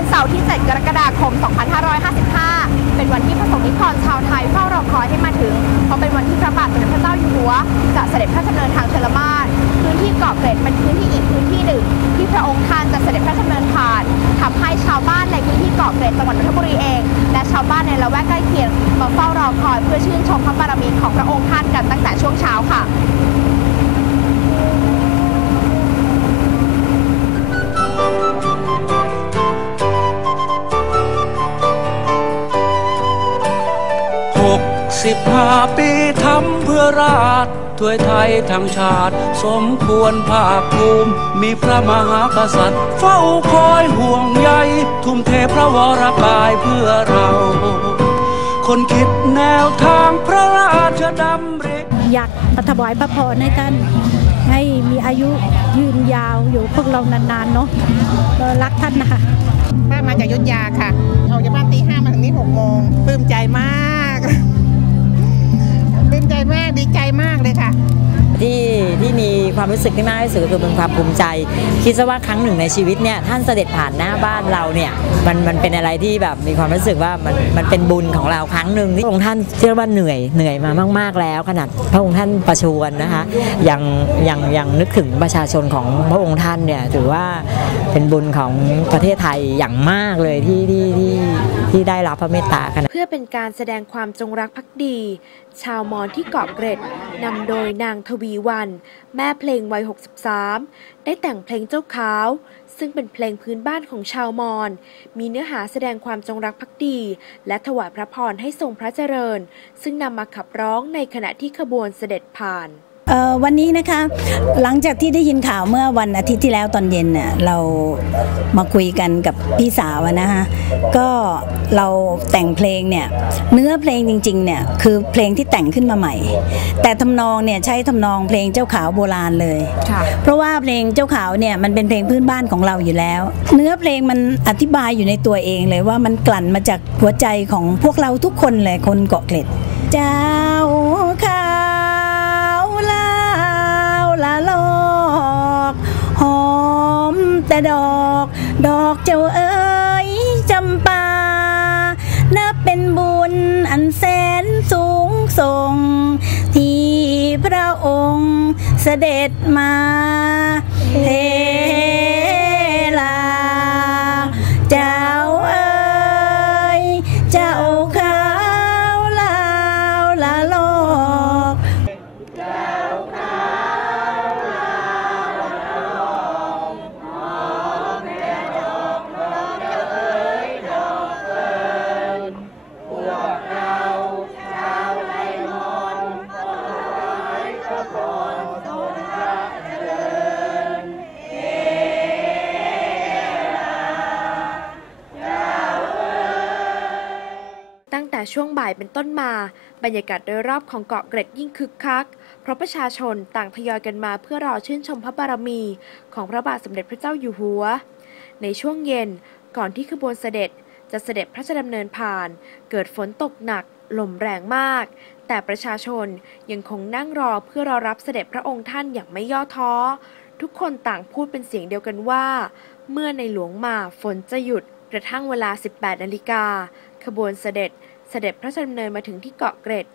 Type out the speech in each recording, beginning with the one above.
วันเสาร์ที่ 7 กรกฎาคม 2555 เป็นวันที่ประสงค์นิกรชาวไทยเฝ้ารอคอยให้มาถึง เพราะเป็นวันที่พระบาทสมเด็จพระเจ้าอยู่หัวจะเสด็จพระชดำเนินทางชลมารพื้นที่เกาะเกร็ดเป็นพื้นที่อีกพื้นที่หนึ่ง ที่พระองค์ท่านจะเสด็จพระชดำเนินผ่านทำให้ชาวบ้านในพื้นที่เกาะเกร็ดจังหวัดนนทบุรีเอง และชาวบ้านในละแวกใกล้เคียงมาเฝ้ารอคอยเพื่อชื่นชมพระบารมีของพระองค์ท่านกันตั้งแต่ช่วงเช้าค่ะ สิบห้าปีทำเพื่อราชถวยไทยทั้งชาติ สมควรภาคภูมิ มีพระมหากษัตริย์ เฝ้าคอยห่วงใย ทุ่มเทพระวรกายเพื่อเรา คนคิดแนวทางพระราชดำริอยากมาถวายพระพรให้ท่านให้มีอายุยืนยาวอยู่พวกเรานานๆเนาะเออรักท่านนะคะป้ามาจากยุทธยาค่ะ ดีใจมากเลยค่ะ ความรู้สึกที่มากที่สุดก็คือเป็นความภูมิใจ คิดซะว่าครั้งหนึ่งในชีวิตเนี่ยท่านเสด็จผ่านหน้าบ้านเราเนี่ยมันมันเป็นอะไรที่แบบมีความรู้สึกว่ามันมันเป็นบุญของเราครั้งหนึ่งที่พระองค์ท่านเชื่อว่าเหนื่อยเหนื่อยมามากๆแล้ว ขนาดพระองค์ท่านประชวรนะคะยังยังยังนึกถึงประชาชนของพระองค์ท่านเนี่ยถือว่าเป็นบุญของประเทศไทยอย่างมากเลยที่ที่ที่ที่ได้รับพระเมตตาขนาดเพื่อเป็นการแสดงความจงรักภักดี ชาวมอญที่เกาะเกร็ดนำโดยนางทวีวัน แม่เพลเลงวัย 63 ได้แต่งเพลงเจ้าขาว ซึ่งเป็นเพลงพื้นบ้านของชาวมอญ มีเนื้อหาแสดงความจงรักภักดี และถวายพระพรให้ทรงพระเจริญ ซึ่งนำมาขับร้องในขณะที่ขบวนเสด็จผ่าน วันนี้นะคะหลังจากที่ได้ยินข่าวเมื่อวันอาทิตย์ที่แล้วตอนเย็นเนี่ยเรามาคุยกันกับพี่สาวอะนะคะก็เราแต่งเพลงเนี่ยเนื้อเพลงจริงๆเนี่ยคือเพลงที่แต่งขึ้นมาใหม่ แต่ทำนองเนี่ยใช้ทำนองเพลงเจ้าขาวโบราณเลย เพราะว่าเพลงเจ้าขาวเนี่ยมันเป็นเพลงพื้นบ้านของเราอยู่แล้ว เนื้อเพลงมันอธิบายอยู่ในตัวเองเลยว่ามันกลั่นมาจากหัวใจของพวกเราทุกคนเลยคนเกาะเกร็ดเจ้า แต่ดอก ดอกเจ้าเอ๋ยจำปา นับเป็นบุญอันแสนสูงส่ง ที่พระองค์เสด็จมาเท แต่ช่วงบ่ายเป็นต้นมา บรรยากาศโดยรอบของเกาะเกร็ดยิ่งคึกคัก เพราะประชาชนต่างทยอยกันมาเพื่อรอชื่นชมพระบารมี ของพระบาทสมเด็จพระเจ้าอยู่หัว ในช่วงเย็นก่อนที่ขบวนเสด็จจะเสด็จพระราชดำเนินผ่าน เกิดฝนตกหนักลมแรงมาก แต่ประชาชนยังคงนั่งรอเพื่อรอรับเสด็จพระองค์ท่านอย่างไม่ย่อท้อ ทุกคนต่างพูดเป็นเสียงเดียวกันว่า เมื่อในหลวงมาฝนจะหยุดกระทั่งเวลา 18 นาฬิกาขบวนเสด็จ เสด็จพระชดำเนินมาถึงที่เกาะเกร็ด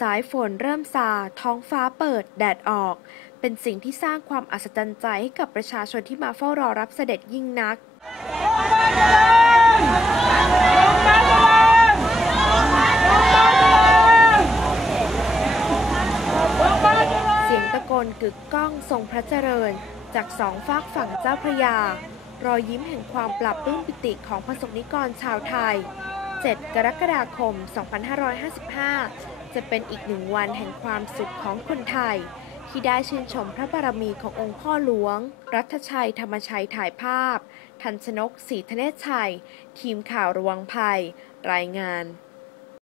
สายฝนเริ่มซา ท้องฟ้าเปิด แดดออก เป็นสิ่งที่สร้างความอัศจรรย์ใจให้กับประชาชนที่มาเฝ้ารอรับเสด็จยิ่งนักเสียงตะโกนกึกก้องทรงพระเจริญ จากสองฝากฝั่งเจ้าพระยา รอยยิ้มแห่งความปรับปลื้มปิติของประสบนิกรชาวไทย 7 กรกฎาคม 2555 จะเป็นอีกหนึ่งวันแห่งความสุขของคนไทย ที่ได้ชื่นชมพระบารมีขององค์พ่อหลวง รัฐชัยธรรมชัยถ่ายภาพ ทันชนกศรีธเนศชัย ทีมข่าวระวังภัย รายงาน